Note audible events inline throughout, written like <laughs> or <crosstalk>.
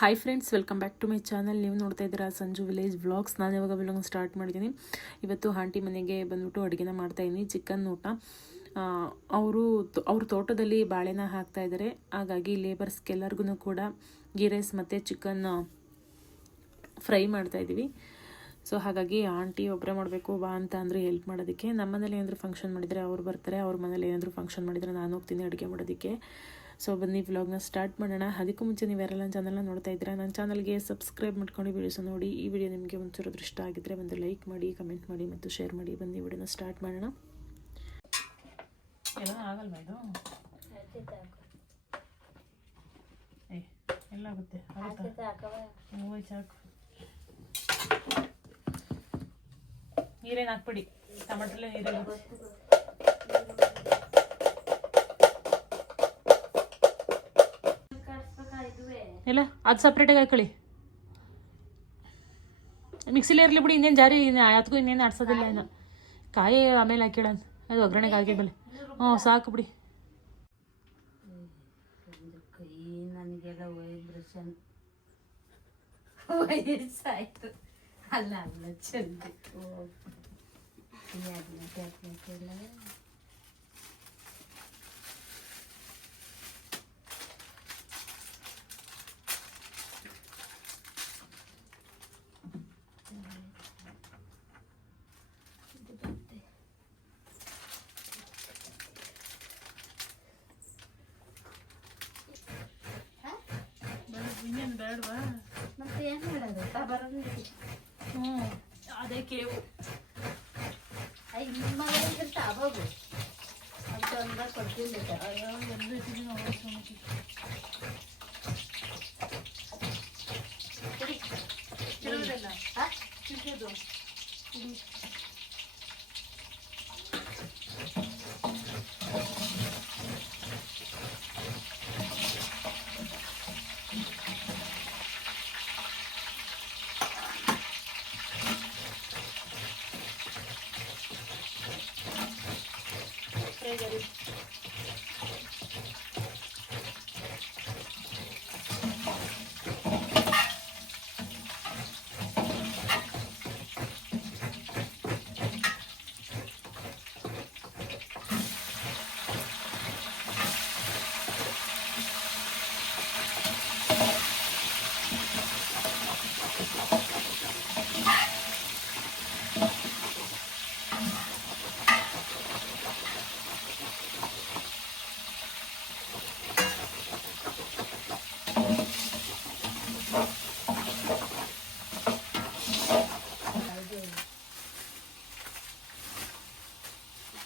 Hi friends welcome back to my channel ನೀವು ನೋಡ್ತಾ ಇದ್ದೀರಾ ಸಂಜು ವಿಲೇಜ್ ವ್ಲಾಗ್ಸ್ ನಾನು ಇವಾಗ ವ್ಲಾಗ್ ಸ್ಟಾರ್ಟ್ ಮಾಡಿದ್ದೀನಿ. ಇವತ್ತು ಆಂಟಿ ಮನೆಗೆ ಬಂದ್ಬಿಟ್ಟು ಅಡುಗೆನ ಮಾಡ್ತಾಯಿದ್ದೀನಿ ಚಿಕನ್ ಊಟ. ಅವರು ಅವ್ರ ತೋಟದಲ್ಲಿ ಬಾಳೆನ ಹಾಕ್ತಾ ಇದ್ದಾರೆ. ಹಾಗಾಗಿ ಲೇಬರ್ಸ್ಗೆಲ್ಲರಿಗೂ ಕೂಡ ಗೀ ರೈಸ್ ಮತ್ತು ಚಿಕನ್ ಫ್ರೈ ಮಾಡ್ತಾ ಇದ್ದೀವಿ. ಸೊ ಹಾಗಾಗಿ ಆಂಟಿ ಒಬ್ಬರೇ ಮಾಡಬೇಕು, ಬಾ ಅಂತ ಅಂದರೆ ಹೆಲ್ಪ್ ಮಾಡೋದಕ್ಕೆ. ನಮ್ಮ ಮನೇಲಿ ಏನಾದರೂ ಫಂಕ್ಷನ್ ಮಾಡಿದರೆ ಅವ್ರು ಬರ್ತಾರೆ, ಅವ್ರ ಮನೇಲಿ ಏನಾದರೂ ಫಂಕ್ಷನ್ ಮಾಡಿದರೆ ನಾನು ಹೋಗ್ತೀನಿ ಅಡುಗೆ ಮಾಡೋದಕ್ಕೆ. ಸೊ ಬನ್ನಿ ವ್ಲಾಗ್ನ ಸ್ಟಾರ್ಟ್ ಮಾಡೋಣ. ಅದಕ್ಕೂ ಮುಂಚೆ ನೀವು ಯಾರೆಲ್ಲ ಚಾನಲ್ನ ನೋಡ್ತಾ ಇದ್ದೀರಾ ನನ್ನ ಚಾನಲ್ಗೆ ಸಬ್ಸ್ಕ್ರೈಬ್ ಮಾಡ್ಕೊಂಡು ವೀಡಿಯೋಸ್ ನೋಡಿ. ಈ ವಿಡಿಯೋ ನಿಮಗೆ ಒಂಚೂರು ದೃಷ್ಟ ಆಗಿದ್ದರೆ ಒಂದು ಲೈಕ್ ಮಾಡಿ ಕಮೆಂಟ್ ಮಾಡಿ ಮತ್ತು ಶೇರ್ ಮಾಡಿ. ಬನ್ನಿ ವಿಡಿಯೋನ ಸ್ಟಾರ್ಟ್ ಮಾಡೋಣ. ಎಲ್ಲ ಆಗಲ್ವಾ ಇದು? ಏ ಎಲ್ಲ ಆಗುತ್ತೆ. ಸಾಕು ನೀರೇನು ಹಾಕ್ಬಿಡಿ? ಟಮಾಟರಲ್ಲೇ ನೀರು ಇಲ್ಲ ಅದು ಸಪ್ರೇಟಾಗಿ ಹಾಕೊಳ್ಳಿ. ಮಿಕ್ಸಿಲೇ ಇರಲಿ ಬಿಡಿ, ಇನ್ನೇನು ಜಾರಿ ಅದಕ್ಕೂ ಇನ್ನೇನು ಆಡ್ಸೋದಿಲ್ಲ ಇನ್ನು. ಕಾಯಿ ಆಮೇಲೆ ಹಾಕಿಳ ಅದು ಒಗ್ಗರಣೆಗೆ ಹಾಕಿ ಬೆಲೆ ಹ್ಞೂ, ಸಾಕು ಬಿಡಿ. ನನಗೆಲ್ಲ ವೈಬ್ರೇಷನ್ ಅಲ್ಲ ಅಲ್ಲ ಚಂದ ಎಲ್ಲ ಇನ್ನೇನು ಬೇಡವಾ ಮತ್ತೆ ಏನು ಮಾಡೋದು ಬರೋದು ಹ್ಞೂ ಅದೇ ಕೇವು ಐ ನಿಮ್ಮ ಮಗಳಿಗೆ ತಾಬೋಗು ಅಂತ ಅಂದ ಕೊಡ್ತೀನಿ ಅಯ್ಯೋ ಎಲ್ಲ ಇಟ್ಟಿದ್ದೀನಿ ಅವ್ರ ಸೋಮಕ್ಕೆ. ಕೆಲವ್ರೆಲ್ಲ ಚಿಕ್ಕದು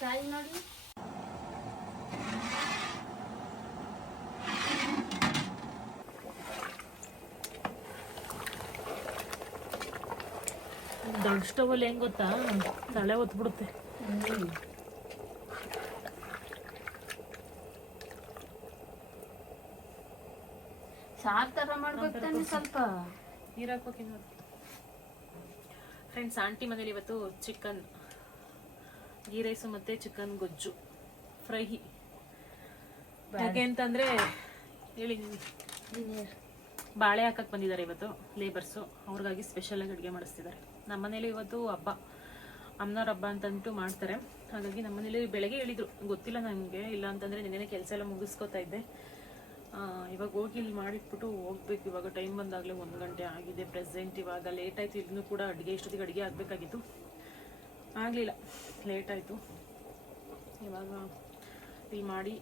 ಕಾಯಿ ನೋಡಿ ದೊಡ್ಡ ಸ್ಟವಲ್ಲಿ ಹೆಂಗ್ ಗೊತ್ತಾ? ತಲೆ ಒತ್ಬಿಡುತ್ತೆ. ಸಾರ್ ಥರ ಮಾಡ್ಬೇಕು ತಾನೆ ಸ್ವಲ್ಪ. ನೀರು ಹಾಕ್ಬೇಕೇನು ಫ್ರೆಂಡ್ಸ್ ಆಂಟಿ ಮನೇಲಿ ಇವತ್ತು ಚಿಕನ್ ಗೀ ರೈಸು ಮತ್ತೆ ಚಿಕನ್ ಗೊಜ್ಜು ಫ್ರೈ ಯಾಕೆ ಅಂತಂದರೆ ಹೇಳಿ ಬಾಳೆ ಹಾಕಕ್ಕೆ ಬಂದಿದ್ದಾರೆ ಇವತ್ತು ಲೇಬರ್ಸು ಅವ್ರಿಗಾಗಿ ಸ್ಪೆಷಲಾಗಿ ಅಡುಗೆ ಮಾಡಿಸ್ತಿದ್ದಾರೆ. ನಮ್ಮ ಮನೇಲಿ ಇವತ್ತು ಹಬ್ಬ. ಅಮ್ಮನವ್ರ ಹಬ್ಬ ಅಂತಂದ್ಬಿಟ್ಟು ಮಾಡ್ತಾರೆ. ಹಾಗಾಗಿ ನಮ್ಮ ಮನೇಲಿ ಬೆಳಗ್ಗೆ ಹೇಳಿದ್ರು ಗೊತ್ತಿಲ್ಲ ನನಗೆ ಇಲ್ಲ ಅಂತಂದ್ರೆ ನಿನ್ನೆ ಕೆಲಸ ಎಲ್ಲ ಮುಗಿಸ್ಕೊತಾ ಇದ್ದೆ. ಆ, ಇವಾಗ ಹೋಗಿ ಇಲ್ಲಿ ಮಾಡಿಟ್ಬಿಟ್ಟು ಹೋಗ್ಬೇಕು. ಇವಾಗ ಟೈಮ್ ಬಂದಾಗಲೇ ಒಂದು ಗಂಟೆ ಆಗಿದೆ ಪ್ರೆಸೆಂಟ್ ಇವಾಗ ಲೇಟ್ ಆಯ್ತು ಇದನ್ನು ಕೂಡ ಅಡುಗೆ ಇಷ್ಟೊತ್ತಿಗೆ ಅಡುಗೆ ಆಗಬೇಕಾಗಿತ್ತು. ಆಗಲಿಲ್ಲ. ಲೇಟ್ ಆಯಿತು. ಇವಾಗ ಇಲ್ಲಿ ಮಾಡಿ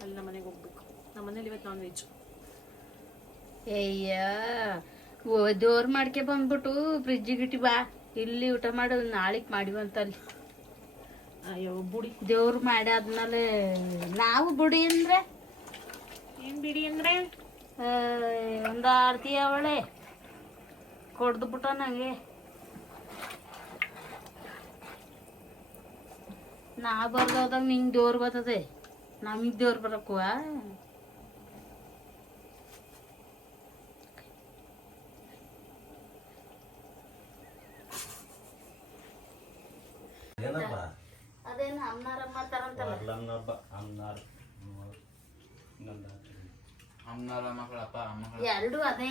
ಅಲ್ಲಿ ನಮ್ಮ ಮನೆಗೆ ಹೋಗ್ಬೇಕು. ನಮ್ಮ ಮನೇಲಿ ಇವತ್ತು ನಾನ್ ವೆಜ್ ಅಯ್ಯ ದೇವ್ರ ಮಾಡ್ಕೆ ಬಂದ್ಬಿಟ್ಟು ಫ್ರಿಜ್ಜಿಗಿಟ್ಟಿ ಬಾ. ಇಲ್ಲಿ ಊಟ ಮಾಡೋದು ನಾಳೆಗೆ ಮಾಡಿವಂತಲ್ಲಿ ಅಯ್ಯೋ ಬುಡಿ. ದೇವ್ರು ಮಾಡಿ ಆದ್ಮೇಲೆ ನಾವು ಬುಡಿ ಅಂದ್ರೆ? ಏನ್ ಬಿಡಿ ಅಂದ್ರೆ? ಒಂದು ಆರತಿ ಅವಳೆ. ಕೊಡ್ದು ಬಿಟ್ಟ ನಂಗೆ ನಾ ಬರ್ದೋದಾಗ ನಿಂಗೆ ದೇವ್ರು ಬರ್ತದೆ. ನಮಗೆ ದೇವ್ರು ಬರಕ್ಕುವ ಅದೇನು ಅಮ್ನಾರಮ್ಮ ತರಂತಲ್ಲ ಅಮ್ನಾರ್ ಮಕ್ಕಳಪ್ಪ ಎರಡು ಅದೇ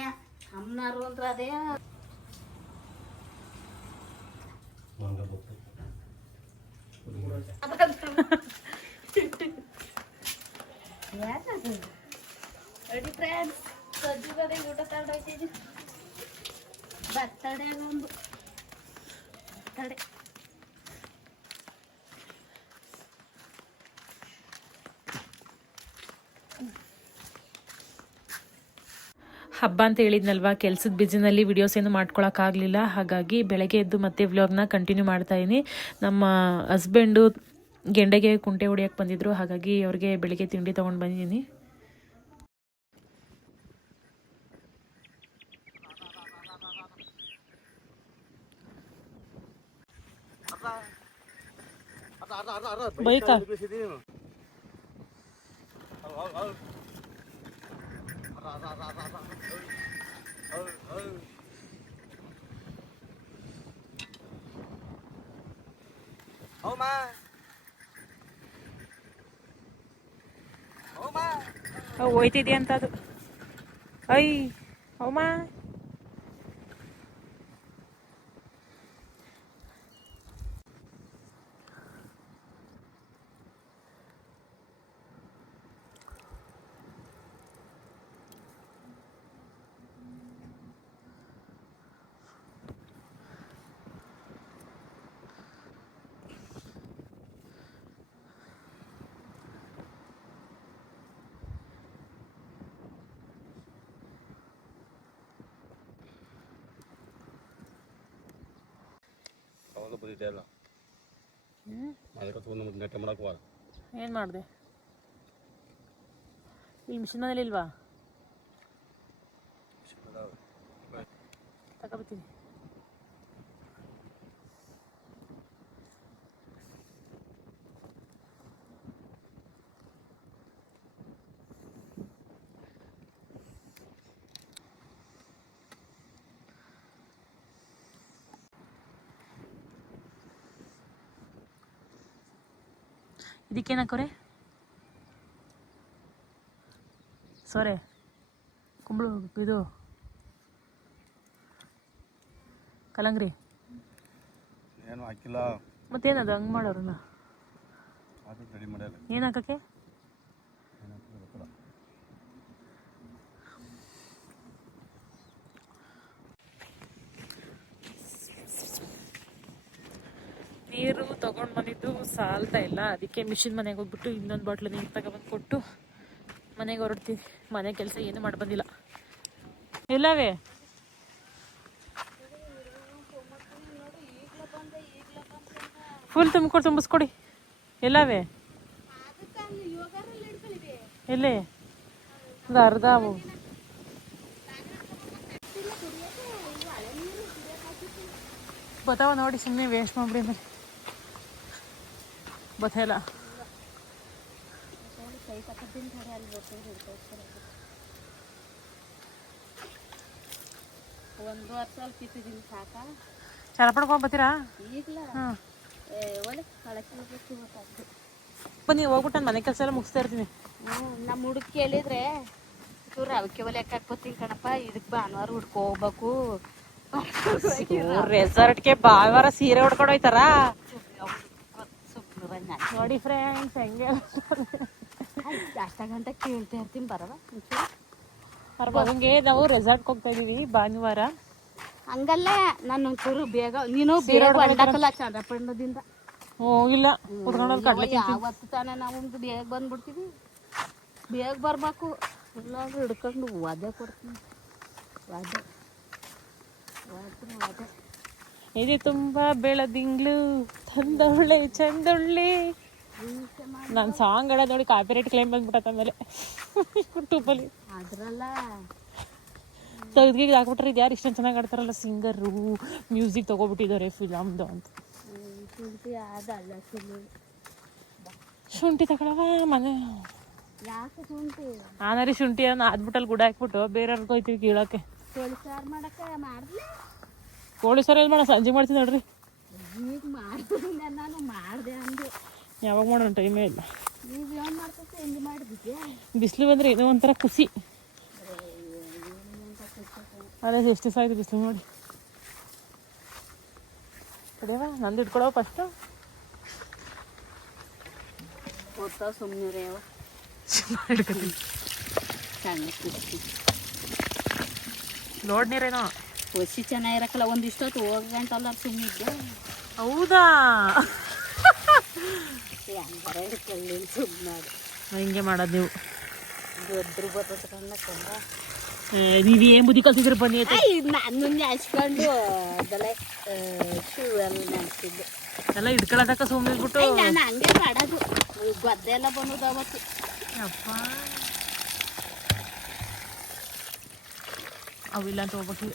ಅಮ್ಮನಾರು ಅಂದ್ರೆ ಅದೇ. ರೆಡಿ ಫ್ರೆಂಡ್ಸ್ ಸಜ್ಜು ಊಟ ಬರ್ತಡೆ ಒಂದು. ಬರ್ತಡೆ. ಹಬ್ಬ ಅಂತ ಹೇಳಿದ್ನಲ್ವಾ ಕೆಲಸದ ಬಿಜಿನಲ್ಲಿ ವಿಡಿಯೋಸ್ ಏನು ಮಾಡ್ಕೊಳಕ್ಕಾಗಲಿಲ್ಲ ಹಾಗಾಗಿ ಬೆಳಗ್ಗೆ ಎದ್ದು ಮತ್ತೆ ವ್ಲಾಗ್ನ ಕಂಟಿನ್ಯೂ ಮಾಡ್ತಾ ಇದೀನಿ. ನಮ್ಮ ಹಸ್ಬೆಂಡು ಗೆಂಡೆಗೆ ಕುಂಟೆ ಹೊಡಿಯಕ್ಕೆ ಬಂದಿದ್ರು ಹಾಗಾಗಿ ಅವ್ರಿಗೆ ಬೆಳಿಗ್ಗೆ ತಿಂಡಿ ತೊಗೊಂಡು ಬಂದಿದ್ದೀನಿ. ಬೈಕಾ? ಅವ್ ಹೋಯ್ತಿದೆ ಅಂತ ಅದು ಐ ಅವಮ್ಮ ಅವಾಗ ಬಂದಿದ್ದೆ ಅಲ್ಲ ಅದಕ್ಕೆ ತಗೊಂಡು ನೆಟ್ಟೆ ಮಾಡಕ್ಕೆ ಏನು ಮಾಡಿದೆ? ಇಲ್ಲಿ ಮಿಷಿನಲ್ಲಿ ಇಲ್ವಾ? ಇದಕ್ಕೇನು ಹಾಕೋರೆ ಸೋರೆ. ಕುಂಬಳು ಇದು. ಕಲಂಗ್ರಿ. ಏನು ಹಾಕಿಲ್ಲ. ಮತ್ತೇನದು ಹಂಗೆ ಮಾಡೋರು ಅದು ರೆಡಿ ಮಾಡ್ಯಾರ. ಏನು ಹಾಕಕ್ಕೆ ಏನು ಹಾಕಿಲ್ಲ ಗೊತ್ತಿಲ್ಲ ನೀರು ತಗೊಂಡು ಬಂದಿದ್ದು ಸಾಲ್ತಾ ಇಲ್ಲ. ಅದಕ್ಕೆ ಮಿಷಿನ್ ಮನೆಗೆ ಹೋಗ್ಬಿಟ್ಟು ಇನ್ನೊಂದು ಬಾಟ್ಲು ನೀರು ತಗೊಬಂದು ಕೊಟ್ಟು ಮನೆಗೆ ಹೊರಡ್ತೀನಿ. ಮನೆ ಕೆಲಸ ಏನು ಮಾಡಿ ಬಂದಿಲ್ಲ. ಎಲ್ಲವೇ? ಫುಲ್ ತುಂಬಿಕೊಡಿ ತುಂಬಿಸ್ಕೊಡಿ. ಎಲ್ಲವೇ? ಎಲ್ಲಿ? ಅರ್ಧ ಅವು. ನೋಡಿ ಸುಮ್ಮನೆ ವೇಸ್ಟ್ ಮಾಡ್ಬಿಡಿ ಮೇಲೆ ಒಂದು ವರ್ಷ ಕಿತ್ತಿದ್ದೀನಿ ಸಾಕ? ಚಾರ ಪಡ್ಕೊಂಡು ಬರ್ತೀರಾ? ಈಗಲ? ಕಳಕಿ ಹೋಗ್ಬೇಕು ಬನ್ನಿ ಹೋಗ್ಬಿಟ್ಟು ನಾನು ಮನೆ ಕೆಲಸ ಎಲ್ಲ ಮುಗಿಸ್ತಾ ಇರ್ತೀನಿ. ನಮ್ಮ ಹುಡುಗ ಕೇಳಿದ್ರೆ ಚೂರು ಅವಕ್ಕೆ ಒಲೆ ಹಾಕೋತೀನಿ ಕಣಪ್ಪ ಇದಕ್ಕೆ ಭಾನುವಾರ ಹುಡ್ಕೋಬೇಕು ಹೋಗ್ಬೇಕು. ರೆಸಾರ್ಟ್ಗೆ ಭಾನುವಾರ ಸೀರೆ ಉಡ್ಕೊಂಡು ಹೋಯ್ತಾರ? ಬಂದ ನೋಡಿ ಫ್ರೆಂಡ್ಸ್ ಹೆಂಗೆ ಅಷ್ಟ ಗಂಟೆ ಕೇಳ್ತಾ ಇರ್ತೀನಿ ಬರವ? ಅವ್ರ ಮಗಂಗೆ ನಾವು ರೆಸಾರ್ಟ್ಗೆ ಹೋಗ್ತಾ ಇದೀವಿ ಭಾನುವಾರ. ಹಂಗಲ್ಲ ನಾನು ಒಂಚೂರು ಬೇಗ ನೀನು ಬೇರೆ ಬಂಡಕಲ್ಲ ಚಂದ್ರಪಣ್ಣದಿಂದ ಹೋಗಿಲ್ಲ ಹುಡ್ಕೊಂಡು ಕಡ್ಲೆ ಯಾವತ್ತು ತಾನೇ ನಾವು ಒಂದು ಬೇಗ ಬಂದ್ಬಿಡ್ತೀವಿ. ಬೇಗ ಬರಬೇಕು. ಇಲ್ಲಾಂದ್ರೆ ಹಿಡ್ಕೊಂಡು ಒದೆ ಕೊಡ್ತೀನಿ. ಒದೆ ಒದೆ ಇದೆ ತುಂಬಾ ಬೆಳದಿಂಗ್ಳು. ಚಂದೊಳ್ಳೆ ನಾನು ಸಾಂಗ್ ಹೇಳೋದು ನೋಡಿ ಕಾಪಿರೈಟ್ ಕ್ಲೈಮ್ ಬಂದ್ಬಿಟ್ಟತ್ತ ಆಮೇಲೆ. ಯೂಟ್ಯೂಬಲ್ಲಿ ಅದ್ರಲ್ಲ. ತೆಗ್ದಿಗೆ ಹಾಕ್ಬಿಟ್ರೆ ಇದು ಯಾರು ಇಷ್ಟೊಂದು ಚೆನ್ನಾಗಿ ಆಡ್ತಾರಲ್ಲ ಸಿಂಗರು ಮ್ಯೂಸಿಕ್ ತೊಗೊಬಿಟ್ಟಿದ್ದಾರೆ ಫಿಲಮ್ದು ಅಂತ. ಶುಂಠಿ ತಗೊಳವ ಮನೆ. ಆನಾರಿ ಶುಂಠಿ? ಅನ್ನ ಆದ್ಬಿಟ್ಟಲ್ಲಿ ಗುಡ ಹಾಕ್ಬಿಟ್ಟು ಬೇರೆಯವ್ರಿಗೆ ಹೋಯ್ತೀವಿ ಕೀಳಕ್ಕೆ ಕೋಳಿ ಸಾರು ಮಾಡಕ್ಕೆ ಮಾಡಿದ್ಲೆ ಕೋಳಿ ಸಾರು ಏನು ಮಾಡೋ ಸಂಜೆ ಮಾಡ್ತೀನಿ ನೋಡ್ರಿ. ಈಗ ಮಾಡ್ತೀನಿ ನಾನು ಮಾಡಿದೆ ಅಂದೆ. ಯಾವಾಗ ಮಾಡೋಣ ಟೈಮೇ ಇಲ್ಲ ನೀವು ಏನು ಮಾಡ್ತೈತೆ ಹೆಂಗೆ ಮಾಡಿದ್ದೆ ಬಿಸಿಲು ಬಂದರೆ ಏನೋ ಒಂಥರ ಖುಷಿ. ಅದೇ ಎಷ್ಟು ದಿವಸ ಆಯ್ತು ಬಿಸಿಲು ನೋಡಿ. ಕಡೆಯವಾ ನಂದು ಇಟ್ಕೊಳವ ಫಸ್ಟ್ ಓದ್ತಾವ ಸುಮ್ಮನೆ ಯಾವ ಹಿಡ್ಕೊತೀನಿ ಸಣ್ಣ ಕುಸ್ತಿ. ಲೋಡ್ ನೀರೇನೋ. ಒಸಿ ಚೆನ್ನಾಗಿರಕ್ಕಲ್ಲ ಒಂದಿಷ್ಟೊತ್ತು ಹೋಗಂಟಲ್ಲ ಸುಮ್ಮನೆ ಇದ್ದೆ. ಹೌದಾ? ಹಿಂಗೆ ಮಾಡೋದು ನೀವು. ಬರ್ತಕೊಂಡ ಕಂಡ ನೀವು ಏನು ಬುದ್ಧಿ ಕಲ್ತಿದ್ರು ಬನ್ನಿ ನಾನು ಹಚ್ಕೊಂಡು ಅದೆಲ್ಲ ಶೂ ಎಲ್ಲ ನೆನ್ಸಿದ್ದೆ. ಎಲ್ಲ ಸುಮ್ಮನೆ ಬಿಟ್ಟು ನಾನು ಹಂಗೆ ಮಾಡೋದು. ಗದ್ದೆ ಎಲ್ಲ ಬಂದದ ಅವತ್ತು. ಅಪ್ಪ ಅವಿಲ್ಲ ಅಂತ ಹೋಗ್ಬೇಕಿಲ್ಲ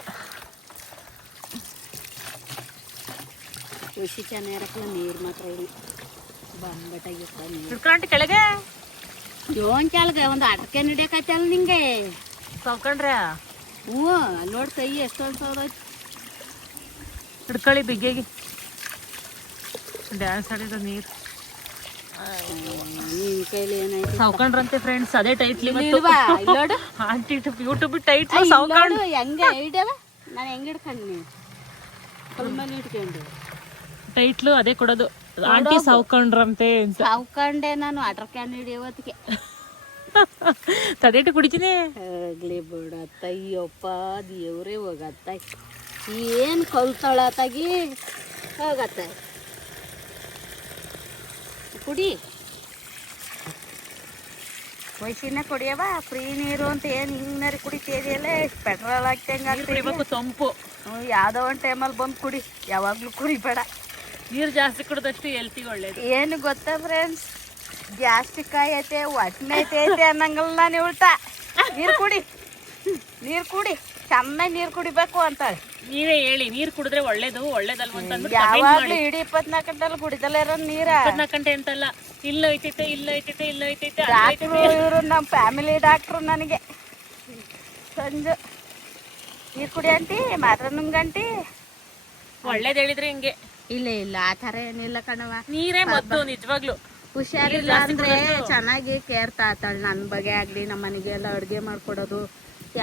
ಚೆನ್ನಾಗಿರಕ್ಕಲ್ಲ ನೀರು ಮಾತ್ರ ಇಲ್ಲ. ನೀರು. ಕೆಳಗೆ? ಒಂದು ಅಡಕೆ ನಿಂಗೆ? ಹ್ಞೂ ಅಲ್ಲಿ ನೋಡಿ ಕೈ ಎಷ್ಟೊಂದು ಹಿಡ್ಕೊಳ್ಳಿ ಬಿಗ್ಗೆಗೆ. ಡ್ಯಾನ್ಸ್ ಆಡಿದ ನೀರು. ನಿನ್ ಕೈಲಿ ಏನಾಯ್ತು? ಸಾವ್ಕೊಂಡ್ರಂತೆ ಫ್ರೆಂಡ್ಸ್ ಅದೇ ಟೈಟ್ಲಿ ಇಲ್ವಾ? ಇಲ್ಲಿ ನೋಡು ಆಂಟಿ ಯೂಟ್ಯೂಬ್ ಟೈಟ್ ಆ, ಇಲ್ಲಿ ಹೆಂಗೆ ಹಿಡಿಯಲ್ಲ ನಾನು ಹೆಂಗೆ ಹಿಡ್ಕೊಂಡು ನೀವು ಇಟ್ಕೊಂಡು ಟೈಟ್ಲು ಅದೇ ಕೊಡೋದು. ಆಂಟಿ ಸಾವ್ಕೊಂಡ್ರಂತೆ ಅಂತ. ಸಾವ್ಕೊಂಡೆ ನಾನು ಅಟರ್ ಕ್ಯಾನ್ ಹಿಡಿಯೋವತ್ತಿಗೆ <laughs> ತದೇಟು ಕುಡಿತೀನಿ. ಆಗ್ಲಿ ಬಿಡ ತಯ್ಯಪ್ಪ ದೇವ್ರೇ ಹೋಗತ್ತ. ಏನು ಕಲ್ತಾಳತ್ತಾಗಿ ಹೋಗತ್ತ. ಕುಡಿ. ವಯಸ್ಸಿನ ಕುಡಿಯವ ಫ್ರೀ ನೀರು ಅಂತ ಏನು ಹಿಂಗ್ನಾರಿ ಕುಡಿತಿದೆಯಲ್ಲ ಪೆಟ್ರೋಲ್ ಹಾಕ್ತಂಗೆ ಕುಡಿಬೇಕು ತಂಪು. ಯಾವುದೋ ಒಂದು ಟೈಮಲ್ಲಿ ಬಂದು ಕುಡಿ. ಯಾವಾಗಲೂ ಕುಡಿಬೇಡ. ನೀರು ಜಾಸ್ತಿ ಕುಡಿದಷ್ಟು ಹೆಲ್ತಿಗೆ ಒಳ್ಳೇದು. ಏನು ಗೊತ್ತಾ ಫ್ರೆಂಡ್ಸ್ ಗ್ಯಾಸ್ಟ್ರಿಕ್ ಐತೆ ಒಟ್ಟನೆ ಐತೆ ಅನ್ನಂಗಲ್ಲ ನಾನು ಉಳ್ತಾ ನೀರು ಕುಡಿ. ನೀರು ಕುಡಿ. ಚೆನ್ನಾಗಿ ನೀರು ಕುಡಿಬೇಕು ಅಂತಾಳೆ. ನೀವೇ ಹೇಳಿ ನೀರು ಕುಡಿದ್ರೆ ಒಳ್ಳೇದು ಒಳ್ಳೇದಲ್ವ ಅಂತ ಅಂದ್ಬಿಟ್ಟು ಯಾವಾಗ್ಲೂ ಇಡೀ ಇಪ್ಪತ್ನಾಲ್ಕು ಗಂಟೆಲ್ಲ ಕುಡಿದಲ್ಲ ಇರೋ ನೀರ. ಇಪ್ಪತ್ನಾಲ್ಕು ಗಂಟೆ ಅಂತಲ್ಲ ಇಲ್ಲ ಐತೈತೆ ಇಲ್ಲ ಐತೈತೆ ಇಲ್ಲ ಐತೈತೆ ಅಲ್ಲ ಐತೈತೆ. ಡಾಕ್ಟ್ರು ಇವರು ನಮ್ಮ ಫ್ಯಾಮಿಲಿ ಡಾಕ್ಟ್ರು ನನಗೆ. ಸಂಜು ನೀರು ಕುಡಿ ಅಂಟಿ ಮಾತ್ರ ನುಂಗಂಟಿ ಒಳ್ಳೇದು ಹೇಳಿದ್ರೆ ಹಿಂಗೆ. ಇಲ್ಲ ಇಲ್ಲ ಆ ಥರ ಏನಿಲ್ಲ ಕಣವ ನೀರೇ ಮದ್ದು ನಿಜವಾಗ್ಲು. ಹುಷಾರಿಲ್ಲ ಅಂದ್ರೆ ಚೆನ್ನಾಗಿ ಕೇರ್ ತಾತಾಳ ನನ್ನ ಬಗ್ಗೆ ಆಗ್ಲಿ ನಮ್ಮ ಮನೆಗೆ ಎಲ್ಲ ಅಡುಗೆ ಮಾಡ್ಕೊಡೋದು.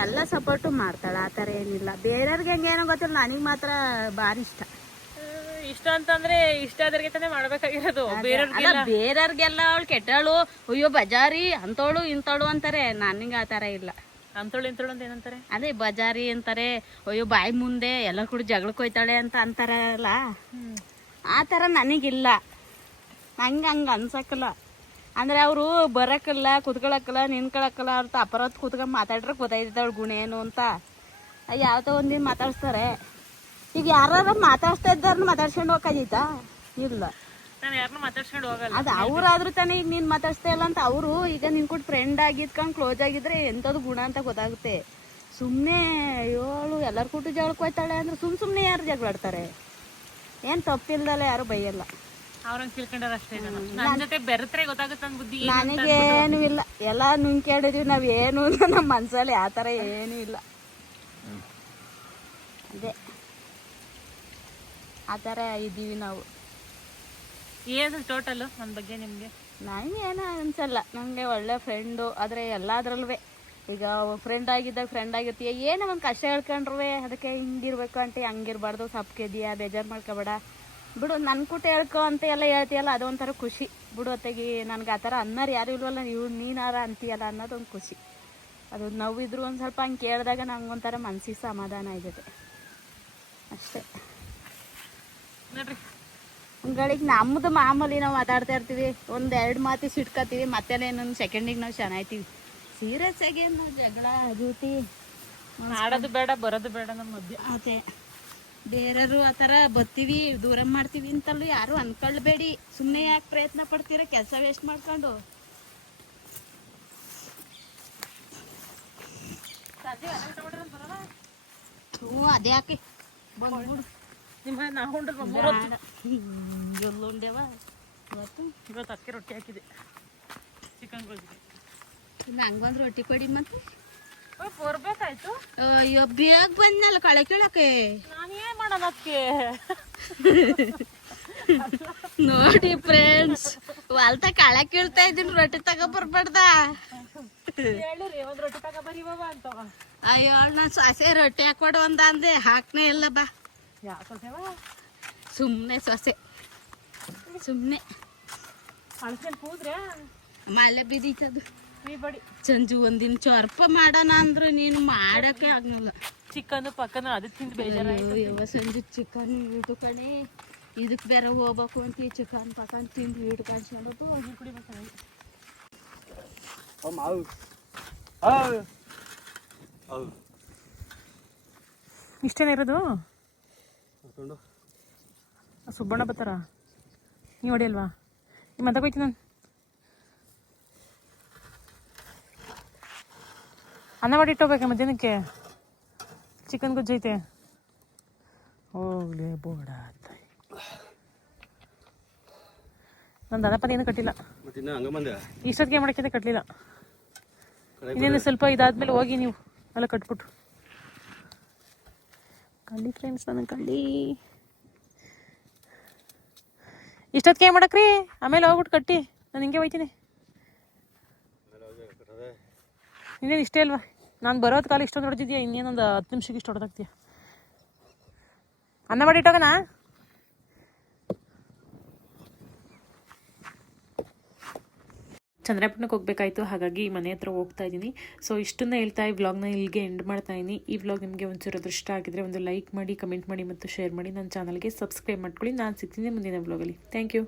ಎಲ್ಲ ಸಪೋರ್ಟು ಮಾಡ್ತಾಳ ಆ ಥರ ಏನಿಲ್ಲ. ಬೇರೆಯವ್ರಿಗೆ ಹೆಂಗೇನೋ ಗೊತ್ತಿಲ್ಲ ನನಗೆ ಮಾತ್ರ ಭಾರಿ ಇಷ್ಟ. ಇಷ್ಟ ಅಂತಂದ್ರೆ ಇಷ್ಟ ಆದ್ರಿಗೆ ತಾನೇ ಮಾಡ್ಬೇಕಾಗಿರೋದು. ಬೇರೆಯವ್ರಿಗೆಲ್ಲ ಅವಳು ಕೆಟ್ಟವಳು ಅಯ್ಯೋ ಬಜಾರಿ ಅಂತವಳು ಇಂತೋಳು ಅಂತಾರೆ. ನನಗೆ ಆ ಥರ ಇಲ್ಲ. ಅಂತೋಳು ಇಂತೋಳು ಅಂತ ಏನಂತಾರೆ? ಅದೇ ಬಜಾರಿ ಅಂತಾರೆ ಅಯ್ಯೋ ಬಾಯಿ ಮುಂದೆ ಎಲ್ಲ ಕೂಡ ಜಗಳಕ್ಕೆ ಹೋಯ್ತಾಳೆ ಅಂತ ಅಂತಾರಲ್ಲ? ಆ ಥರ ನನಗಿಲ್ಲ. ನಂಗೆ ಹಂಗೆ ಅನ್ಸಕ್ಕಲ್ಲ ಅಂದ್ರೆ ಅವರು ಬರಕ್ಕಲ್ಲ ಕುತ್ಕೊಳಕ್ಕಲ್ಲ ನಿನ್ಕೊಳಕ್ಕಲ್ಲ ಅವ್ರ ಅಪರಾಧ ಕುತ್ಕೊಂಡು ಮಾತಾಡ್ರೆ ಗೊತ್ತಾಯ್ತದೆ ಅವ್ಳ ಗುಣ ಏನು ಅಂತ. ಯಾವತ್ತೋ ಒಂದಿನ ಮಾತಾಡ್ಸ್ತಾರೆ. ಈಗ ಯಾರು ಮಾತಾಡ್ಸ್ತಾ ಇದ್ದಾರನ್ನ ಮಾತಾಡ್ಸ್ಕೊಂಡು ಹೋಗೋದಿತ್ತಾ ಇಲ್ಲ. ನಾನು ಯಾರನ್ನೂ ಮಾತಾಡ್ಸ್ಕೊಂಡು ಹೋಗಲ್ಲ. ಅದು ಅವ್ರಾದ್ರೂ ತಾನೇ ಈಗ ನೀನ್ ಮಾತಾಡ್ತಾ ಇಲ್ಲ ಅಂತ ಅವರು ಈಗ ನಿನ್ ಕೂಡ ಫ್ರೆಂಡ್ ಆಗಿದ್ಕೊಂಡು ಕ್ಲೋಸ್ ಆಗಿದ್ರೆ ಎಂಥದ್ದು ಗುಣ ಅಂತ ಗೊತ್ತಾಗುತ್ತೆ. ಸುಮ್ಮನೆ ಏಳು ಎಲ್ಲರ ಕೂಟು ಜಗಳಕ್ಕೆ ಹೋಯ್ತಾಳೆ ಅಂದ್ರೆ ಸುಮ್ ಸುಮ್ನೆ ಯಾರು ಜಗಳಾಡ್ತಾರೆ? ಏನ್ ತಪ್ಪಿಲ್ದಲ್ಲ ಯಾರು ಬೈಯಲ್ಲ. ಅವ್ರಂಗ್ ತಿಳ್ಕೊಂಡಾರ ಅಷ್ಟೇ ನನ್ನ ಜೊತೆ ಬೆರೆತ್ರೆ ಗೊತ್ತಾಗುತ್ತೆ ನನ್ನ ಬುದ್ಧಿ ನನಗೇನು ಇಲ್ಲ. ಎಲ್ಲ ನುಂಗ್ಕೊಂಡಿದೀವಿ ನಾವ್ ಏನು ಅಂತ ನಮ್ಮ ಮನ್ಸಲ್ಲಿ ಆ ಥರ ಏನೂ ಇಲ್ಲ. ಅದೇ. ಆತರ ಇದೀವಿ ಇದ್ದೀವಿ ನಾವು. ಏನು ಟೋಟಲ್ ನನ್ನ ಬಗ್ಗೆ ನಿಮಗೆ? ನನಗೇನು ಅನ್ಸಲ್ಲ. ನನಗೆ ಒಳ್ಳೆ ಫ್ರೆಂಡು ಆದರೆ ಎಲ್ಲದ್ರಲ್ಲೂ ಈಗ ಫ್ರೆಂಡ್ ಆಗಿದ್ದಾಗ ಫ್ರೆಂಡ್ ಆಗಿರ್ತೀಯ ಏನೋ ಒಂದು ಕಷ್ಟ ಹೇಳ್ಕೊಂಡ್ರು ಅದಕ್ಕೆ ಹಿಂಗಿರ್ಬೇಕು ಅಂತ ಹಂಗಿರ್ಬಾರ್ದು ಸಪ್ಕಿದೀಯ ಬೇಜಾರು ಮಾಡ್ಕೊಬೇಡ. ಬಿಡು ನನ್ನ ಕೂಟ ಹೇಳ್ಕೊ ಅಂತ ಎಲ್ಲ ಹೇಳ್ತೀಯಲ್ಲ ಅದೊಂಥರ ಖುಷಿ. ಬಿಡು ಅತ್ತೆಗೆ ನನಗೆ ಆ ಥರ ಅನ್ನೋರು ಯಾರು ಇಲ್ವಲ್ಲ ನೀವು ನೀನಾರ ಅಂತೀಯಲ್ಲ ಅನ್ನೋದೊಂದು ಖುಷಿ. ಅದು ನೋವಿದ್ರು ಒಂದು ಸ್ವಲ್ಪ ಹಂಗೆ ಕೇಳಿದಾಗ ನಂಗೊಂಥರ ಮನ್ಸಿಗೆ ಸಮಾಧಾನ ಆಗಿದೆ ಅಷ್ಟೇ. ನೋಡ್ರಿ ಗಳಿಗೆ ನಮ್ದು ಮಾಮೂಲಿ ನಾವು ಮಾತಾಡ್ತಾ ಇರ್ತೀವಿ. ಒಂದ್ ಎರಡು ಮಾತಿ ಸಿಟ್ಕೋತೀವಿ ಮತ್ತೆ ಇನ್ನೊಂದು ಸೆಕೆಂಡಿಗೆ ನಾವು ಚೆನ್ನಾಗ್ತೀವಿ ಸೀರಿಯಸ್ ಆಗಿ ನಾವು ಜಗಳ ಜೂತಿ ಆಡೋದು ಬೇಡ ಬರೋದು ಬೇಡ ನಮ್ಮ ಮಧ್ಯ. ಅದೇ. ಬೇರೆಯವರು ಆ ಥರ ಬರ್ತೀವಿ ದೂರ ಮಾಡ್ತೀವಿ ಅಂತಲ್ಲೂ ಯಾರು ಅಂದ್ಕೊಳ್ಬೇಡಿ ಸುಮ್ಮನೆ ಯಾಕೆ ಪ್ರಯತ್ನ ಪಡ್ತೀರ? ಕೆಲಸ ವೇಸ್ಟ್ ಮಾಡ್ಕೊಂಡು. ಹ್ಞೂ ಅದೇ ಹಾಕಿ ಬಂದ್ಬಿಡು. ನಿಮ್ಮ ನಾ ಹೊಂಡ್ರೆ ಮೂರೊತ್ತು ಜೊಲ್ಲುಂಡೆವ ಇವತ್ತು? ಇವತ್ತು ಅಕ್ಕಿ ರೊಟ್ಟಿ ಹಾಕಿದೆ. ಚಿಕನ್ ಇನ್ನು ಹಂಗೊಂದು ರೊಟ್ಟಿ ಕೊಡಿ ಮತ್ತೆ. ಬರ್ಬೇಕಾಯ್ತು? ಅಯ್ಯೋ ಬೇಗ ಬಂದ್ನಲ್ಲ ಕಳೆ ಕೇಳಕ್ಕೆ. ನಾನು ಏನು ಮಾಡೋಣ ಅದಕ್ಕೆ ನೋಡಿ ಫ್ರೆಂಡ್ಸ್ ಹೊಲ್ತ ಕಳೆ ಕೀಳ್ತಾ ಇದೀನಿ ರೊಟ್ಟಿ ತಗೋ ಬರ್ಬಾರ್ದ ಅಯ್ಯೋ ನಾ ಸಾಸೆ ರೊಟ್ಟಿ ಹಾಕೊಡು ಒಂದ ಅಂದೆ. ಹಾಕ್ನೇ ಇಲ್ಲ ಬಾ. ಯಾವ ಸೊಸೆವ ಸುಮ್ಮನೆ ಸೊಸೆ ಸುಮ್ಮನೆ ಅಳಸಲ್ಲಿ ಕೂದ್ರೆ ಮಳೆ ಬಿದೀತದು ನೀ ಬಡಿ ಚಂಜು ಒಂದಿನ ಚೊರ್ಪ ಮಾಡೋಣ ಅಂದ್ರೆ ನೀನು ಮಾಡಕ್ಕೆ ಆಗಲ್ಲ ಚಿಕನ್ ಪಕ್ಕನ ಅದು ತಿಂದು ಬೇಜಾರಾಯ್ತು ಯಾವ ಸಂಜು ಚಿಕನ್ ಕಣೆ ಇದಕ್ಕೆ ಬೇರೆ ಹೋಗ್ಬೇಕು ಅಂತ ಈ ಚಿಕನ್ ಪಕ್ಕನ್ ತಿಂದು ಹಿಡ್ ಕಾಣಿಸ್ಕೊಂಡು ಮಾವು ಹೌದು ಇಷ್ಟೇನಿರೋದು ಇಷ್ಟೇನ ಇರೋದು ಹಾಕೊಂಡು. ಸುಬ್ಬಣ್ಣ ಬರ್ತಾರ? ನೀವು ಹೊಡಿಯಲ್ವಾ? ನಿಮ್ಮ ಅಂತ ಹೋಯ್ತೀನಿ ನಾನು. ಅನ್ನ ಮಾಡಿ ಇಟ್ಟೋಗ್ಬೇಕಾ ಮಧ್ಯಾಹ್ನಕ್ಕೆ? ಚಿಕನ್ ಗೊಜ್ಜು ಐತೆ. ಹೋಗ್ಲಿ ಬೋಡ ನನ್ನ ದನಪದ ಏನು ಕಟ್ಟಿಲ್ಲ. ಇಷ್ಟೊತ್ತಿಗೆ ಮಾಡೋಕ್ಕಿಂತ ಕಟ್ಟಲಿಲ್ಲ ಇನ್ನೇನು ಸ್ವಲ್ಪ ಇದಾದ್ಮೇಲೆ ಹೋಗಿ ನೀವು ಎಲ್ಲ ಕಟ್ಬಿಟ್ಟು. ಕಳ್ಳಿ ಫ್ರೆಂಡ್ಸ್ ನನಗೆ ಕಳ್ಳಿ. ಇಷ್ಟೊತ್ತಿಗೆ ಏನು ಮಾಡಕ್ರಿ? ಆಮೇಲೆ ಹೋಗ್ಬಿಟ್ಟು ಕಟ್ಟಿ. ನಾನು ಹಿಂಗೆ ಹೋಯ್ತೀನಿ. ಇನ್ನೇನು ಇಷ್ಟೇ ಅಲ್ವಾ? ನಾನು ಬರೋದು ಕಾಲ ಇಷ್ಟೊಂದು ಹೊಡೆದಿದ್ಯಾ? ಇನ್ನೇನೊಂದು ಹತ್ತು ನಿಮಿಷಕ್ಕೆ ಇಷ್ಟು ಹೊಡೆದಾಗ್ತೀಯ ಅನ್ನ ಮಾಡಿ ಇಟ್ಟೋಗನಾ? ಚಂದ್ರಪಟ್ಟಣಕ್ಕೆ ಹೋಗಬೇಕಾಯ್ತು. ಹಾಗಾಗಿ ಮನೆ ಹತ್ರ ಹೋಗ್ತಾ ಇದ್ದೀನಿ. ಸೊ ಇಷ್ಟನ್ನ ಹೇಳ್ತಾ ಈ ವ್ಲಾಗ್ನ ಇಲ್ಲಿಗೆ ಎಂಡ್ ಮಾಡ್ತಾ ಇದ್ದೀನಿ. ಈ ವ್ಲಾಗ್ ನಿಮಗೆ ಒಂಚೂರು ಅದೃಷ್ಟ ಆಗಿದ್ರೆ ಒಂದು ಲೈಕ್ ಮಾಡಿ ಕಮೆಂಟ್ ಮಾಡಿ ಮತ್ತು ಶೇರ್ ಮಾಡಿ ನನ್ನ ಚಾನಲ್ಗೆ ಸಬ್ಸ್ಕ್ರೈಬ್ ಮಾಡ್ಕೊಳ್ಳಿ. ನಾನು ಸಿಗ್ತೀನಿ ಮುಂದಿನ ವ್ಲಾಗಲ್ಲಿ ಥ್ಯಾಂಕ್ ಯು